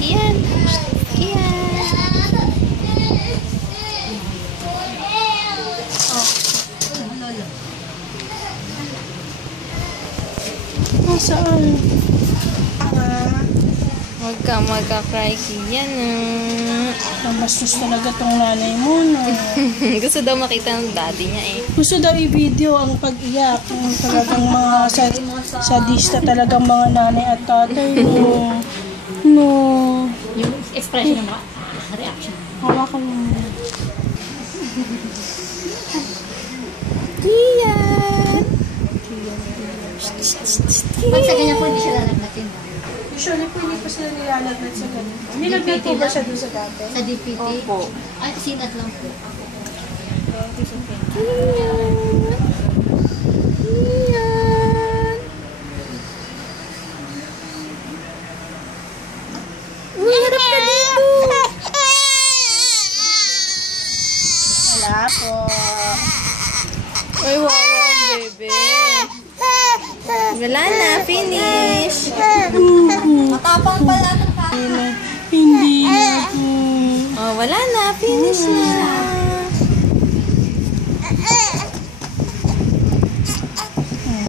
Kian. Kian. Saan? Magka-cry Kian. Namastos talaga tong nanay mo, no? Gusto daw makita ng daddy niya eh. Gusto daw i-video ang pag-iyak. Yung talagang mga sadista talagang mga nanay at tatay, no? No. Yung expression ng mga reaction. Hawakan mo. Kian. Pag sa ganyan po, hindi siya lalagnatin. Usually po hindi pa sila nilalagnat sa ganun. Nilagnat po ba siya doon sa dati? Sa DPT? Opo. Ay, sinat lang po. Kian. Kian. Uy, harap ka dito. Wala po. Ay, wawa, bebe. Wala na, finish. Matapang pala. Hindi na po. Oh, wala na, finish na.